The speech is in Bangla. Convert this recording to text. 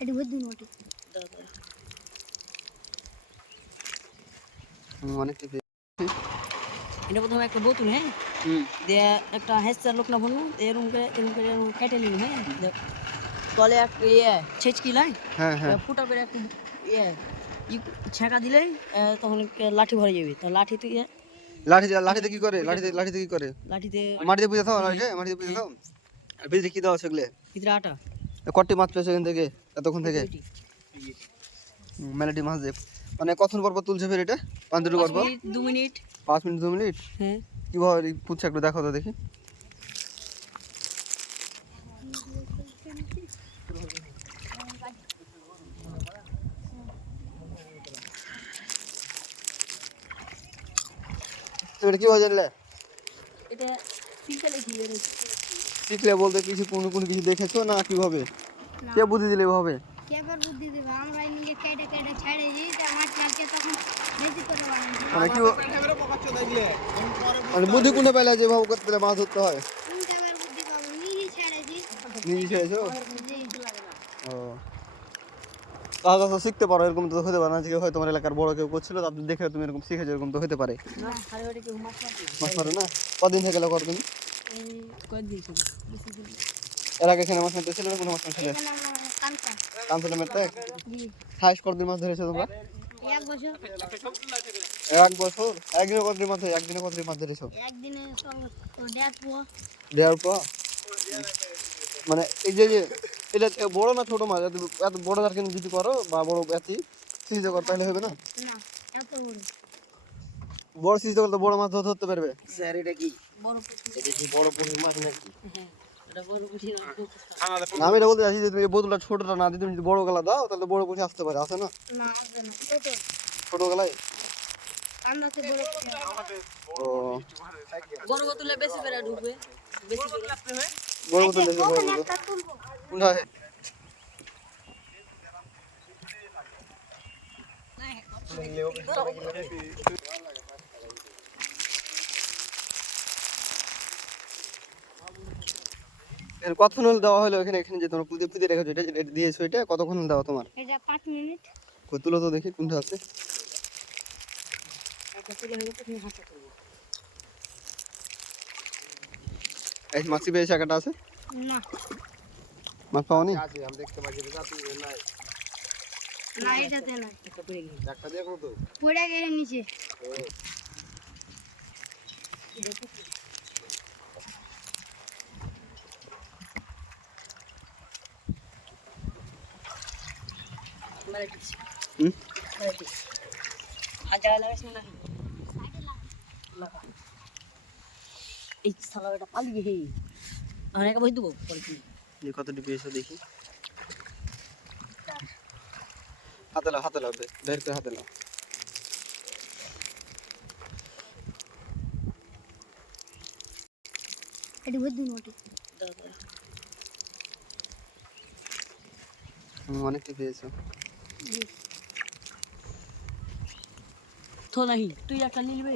এটি বুদ্ধি নোটি হুম, অনেকটা পেয়ে এটা প্রথমে একটা বোতল হ্যাঁ হুম দিয়ে একটা হেসার লোক না বলব এরকম করে এরকম করে এরকম কেটে নিন হ্যাঁ দিয়ে তলে একটা ইয়ে ছেচকি লাই হ্যাঁ হ্যাঁ ফুটা করে একটু ইয়ে ই ছেঁকা দিলেই আহ, তখন কে- লাঠি ভরে যাবে তো লাঠিতে ইয়ে লাঠি দিয়ে- লাঠিতে কি করে লাঠিতে লাঠিতে কি করে লাঠিতে মাটিতে বুঝে থাও লাঠিতে মাটিতে বুঝে থাও আর ভিতরে কি দেওয়া আছে এগুলো ভিতরে আটা কটি মাছ পেয়েছ এখান থেকে এতক্ষণ থেকে। মেলাটি। মাছ দেব মানে কতক্ষণ পর পর তুলছে ফের এটা? পাঁচ দুটো পর দু মিনিট। পাঁচ মিনিট দু মিনিট? হ্যাঁ। কীভাবে পুচ্ছে একটু দেখো তো দেখি। এটা কীভাবে জানলে? এটা শিখলে বলতে কিছু কোনো কোনো কিছু দেখেছ না কীভাবে? কে বুদ্ধি দিলে এভাবে? কে আবার বুদ্ধি দেবে? আমরা নিজে কেটে কেটে ছেড়ে দিই তা মাছ মারকে তখন বেশি করে বানাই। মানে কি মানে বুদ্ধি কোনটা পেলে যে এভাবে করতে পেলে মাছ ধরতে হয়? তুমি তো আবার বুদ্ধি পাবো নিজে ছেড়েছি ও। তাহলে তো শিখতে পারো এরকম তো হতে পারে না। যে কেউ হয়তো তোমার এলাকার বড় কেউ করছিল তাদের দেখে তুমি এরকম শিখেছো এরকম তো হতে পারে। মাছ মারো না? কদিন থেকে করো তুমি দিন। এর আগে এখানে মাছ মারতে ছিল? কোনো মাছ কানতা কান্তলে মারতে হাইস কতদিন মাছ ধরেছো তোমরা? এক বছর। এক বছর? একদিনে কতদিন মাছ একদিনে কতদিন মাছ ধরেছো একদিনে দেড় পা মানে এই যে এটা বড় না ছোট মাছ? এত বড় জারকেন যদি করো বা বড় এতি সিজে করো তাহলে হবে না? না এত বড়। বড় সিজে করলে বড় মাছ ধরতে পারবে। স্যার এটা কি? বড় পুকুর এটা কি বড় পুকুর মাছ নাকি? হ্যাঁ না, আমি এটা বলতে যে তুমি বোতলটা ছোটটা না দিয়ে তুমি যদি বড় গলা দাও তাহলে বড় পুঁজি আসতে পারে আসে না? ছোট ছোট গলায়? বড় বোতলে বেশি করে ঢুকবে বেশি করে। বড় বোতল দেখে একটা এর কতক্ষণ হলে দেওয়া হলো এখানে এখানে যে তোমার পুঁতে পুঁতে রেখেছো এটা যেটা দিয়েছ এটা কতক্ষণ দেওয়া তোমার? এটা পাঁচ মিনিট। কই তুলো তো দেখি কোনটা আছে। একটা করব এই মাছি পেয়েছে একাটা আছে? না। মাছ পাওনি? না এটাতে না একটা পড়ে পড়ে গেছে নিচে। মারাটিস হুম মারাটিস হাজার লাগাস না নাকি লাগা এই পালিয়ে হে। বই দেবো? পেয়েছ দেখি। হাতে লাও হাতে লাও বের করে হাতে লাও এটি বুদ্ধি নোটি দাও দাও পেয়েছ। জি তো নাহি তুই একটা নিলবে